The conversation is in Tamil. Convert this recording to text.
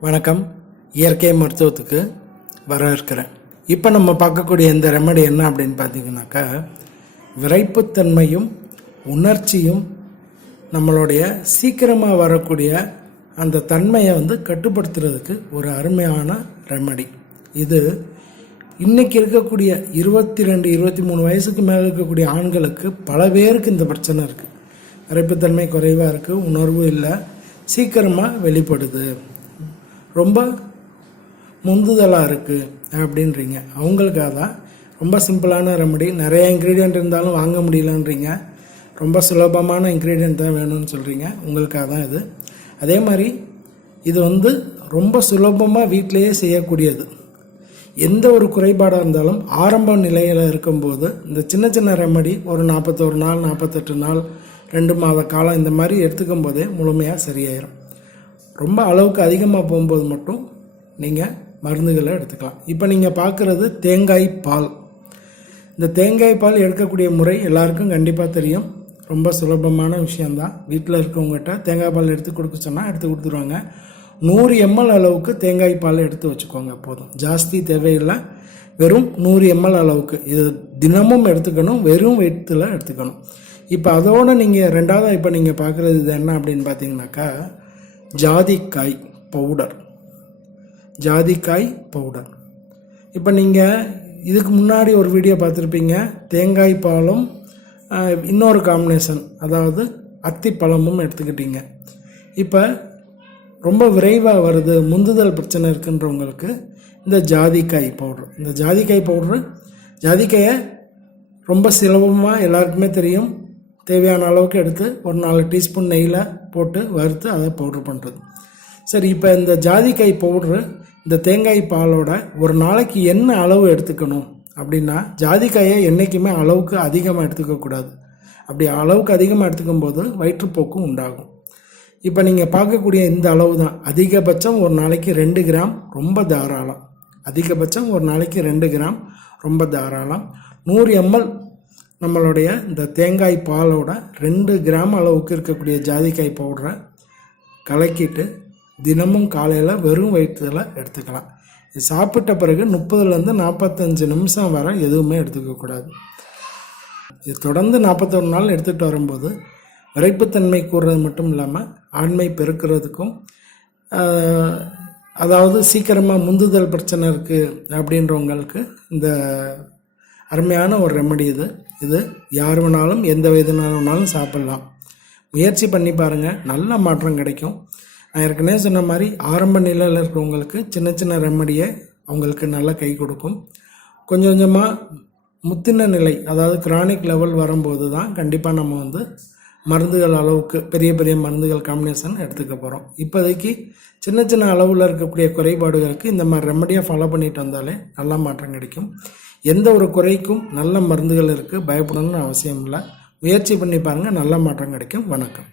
வணக்கம். இயற்கை மருத்துவத்துக்கு வரவேற்கிறேன் இப்போ நம்ம பார்க்கக்கூடிய இந்த ரெமடி என்ன அப்படின்னு பார்த்தீங்கன்னாக்கா விரைப்புத்தன்மையும் உணர்ச்சியும் நம்மளுடைய சீக்கிரமாக வரக்கூடிய அந்த தன்மையை வந்து கட்டுப்படுத்துறதுக்கு ஒரு அருமையான ரெமடி இது இன்னைக்கு இருக்கக்கூடிய இருபத்தி ரெண்டு இருபத்தி மூணு வயசுக்கு மேலே இருக்கக்கூடிய ஆண்களுக்கு பல பேருக்கு இந்த பிரச்சனை இருக்குது விரைப்புத்தன்மை குறைவாக இருக்குது உணர்வு இல்லை சீக்கிரமாக வெளிப்படுது. ரொம்ப முந்துதலாக இருக்குது அப்படின்றீங்க. அவங்களுக்காக தான் ரொம்ப சிம்பிளான ரெமடி. நிறைய இன்க்ரீடியண்ட் இருந்தாலும் வாங்க முடியலன்றீங்க. ரொம்ப சுலபமான இன்க்ரீடியன்ட் தான் வேணும்னு சொல்கிறீங்க உங்களுக்காக தான் இது. அதே மாதிரி இது வந்து ரொம்ப சுலபமாக வீட்டிலேயே செய்யக்கூடியது. எந்த ஒரு குறைபாடாக இருந்தாலும் ஆரம்ப நிலையில் இருக்கும்போது இந்த சின்ன சின்ன ரெமடி ஒரு நாற்பத்தோரு நாள் நாற்பத்தெட்டு நாள் ரெண்டு மாத காலம் இந்த மாதிரி எடுத்துக்கும் போதே முழுமையாக சரியாயிரும். ரொம்ப அளவுக்கு அதிகமாக போகும்போது மட்டும் நீங்கள் மருந்துகளை எடுத்துக்கலாம். இப்போ நீங்கள் பார்க்குறது தேங்காய் பால். இந்த தேங்காய் பால் எடுக்கக்கூடிய முறை எல்லாருக்கும் கண்டிப்பாக தெரியும். ரொம்ப சுலபமான விஷயந்தான் வீட்டில் இருக்கவங்ககிட்ட தேங்காய் பால் எடுத்து கொடுக்க சொன்னால் எடுத்து கொடுத்துருவாங்க. நூறு எம்எல் அளவுக்கு தேங்காய் பால் எடுத்து வச்சுக்கோங்க போதும். ஜாஸ்தி தேவையில்லை. வெறும் நூறு எம்எல் அளவுக்கு. இது தினமும் எடுத்துக்கணும். வெறும் வயிற்றுல எடுத்துக்கணும். இப்போ அதோடு நீங்கள் ரெண்டாவது இப்போ நீங்கள் பார்க்குறது இது என்ன அப்படின்னு பார்த்தீங்கன்னாக்கா ஜாதிக்காய் பவுடர். ஜாதிக்காய் பவுடர். இப்போ நீங்கள் இதுக்கு முன்னாடி ஒரு வீடியோ பார்த்துருப்பீங்க. தேங்காய் பாலும் இன்னொரு காம்பினேஷன் அதாவது அத்திப்பழமும் எடுத்துக்கிட்டீங்க. இப்போ ரொம்ப விரைவாக வருது முந்துதல் பிரச்சனை இருக்குன்றவங்களுக்கு இந்த ஜாதிக்காய் பவுட்ரு. இந்த ஜாதிக்காய் பவுட்ரு ஜாதிக்காயை ரொம்ப சுலபமாக எல்லாருக்குமே தெரியும். தேவையான அளவுக்கு எடுத்து ஒரு நாலு டீஸ்பூன் நெய்யில் போட்டு வறுத்து அதை பவுட்ரு பண்ணுறது சரி இப்போ இந்த ஜாதிக்காய் பவுட்ரு இந்த தேங்காய் பாலோட ஒரு நாளைக்கு என்ன அளவு எடுத்துக்கணும் அப்படின்னா ஜாதிக்காயை என்றைக்குமே அளவுக்கு அதிகமாக எடுத்துக்கக்கூடாது அப்படி அளவுக்கு அதிகமாக எடுத்துக்கும் போது வயிற்றுப்போக்கு உண்டாகும். இப்போ நீங்கள் பார்க்கக்கூடிய இந்த அளவு தான் அதிகபட்சம் ஒரு நாளைக்கு ரெண்டு கிராம் ரொம்ப தாராளம். அதிகபட்சம் ஒரு நாளைக்கு ரெண்டு கிராம் ரொம்ப தாராளம். நூறு எம்எல் நம்மளுடைய இந்த தேங்காய் பாலோட ரெண்டு கிராம் அளவுக்கு இருக்கக்கூடிய ஜாதிக்காய் பவுடரை கலக்கிட்டு தினமும் காலையில் வெறும் வயிற்றுல எடுத்துக்கலாம். இது சாப்பிட்ட பிறகு முப்பதுலேருந்து நாற்பத்தஞ்சு நிமிஷம் வர எதுவுமே எடுத்துக்கக்கூடாது இது தொடர்ந்து நாற்பத்தொரு நாள் எடுத்துகிட்டு வரும்போது விரைப்புத்தன்மை கூறுறது மட்டும் இல்லாமல் ஆண்மை பெருக்கிறதுக்கும் அதாவது சீக்கிரமாக முந்துதல் பிரச்சனை இருக்குது அப்படின்றவங்களுக்கு இந்த அருமையான ஒரு ரெமடி இது. இது யார் வேணாலும் எந்த வயதுனால வேணாலும் சாப்பிட்லாம். முயற்சி பண்ணி பாருங்கள் நல்ல மாற்றம் கிடைக்கும். நான் ஏற்கனவே சொன்ன மாதிரி ஆரம்ப நிலையில் இருக்கிறவங்களுக்கு சின்ன சின்ன ரெமடியை அவங்களுக்கு நல்லா கை கொடுக்கும். கொஞ்சம் கொஞ்சமாக முத்தின நிலை அதாவது கிரானிக் லெவல் வரும்போது தான் கண்டிப்பாக நம்ம வந்து மருந்துகள் அளவுக்கு பெரிய பெரிய மருந்துகள் காம்பினேஷன் எடுத்துக்க போகிறோம் இப்போதைக்கு சின்ன சின்ன அளவில் இருக்கக்கூடிய குறைபாடுகளுக்கு இந்த மாதிரி ரெமடியாக ஃபாலோ பண்ணிட்டு வந்தாலே நல்ல மாற்றம் கிடைக்கும். எந்த ஒரு குறைக்கும் நல்ல மருந்துகள் இருக்குது பயப்படணும்னு அவசியம் இல்லை. முயற்சி பண்ணி பாருங்கள் நல்ல மாற்றம் கிடைக்கும். வணக்கம்.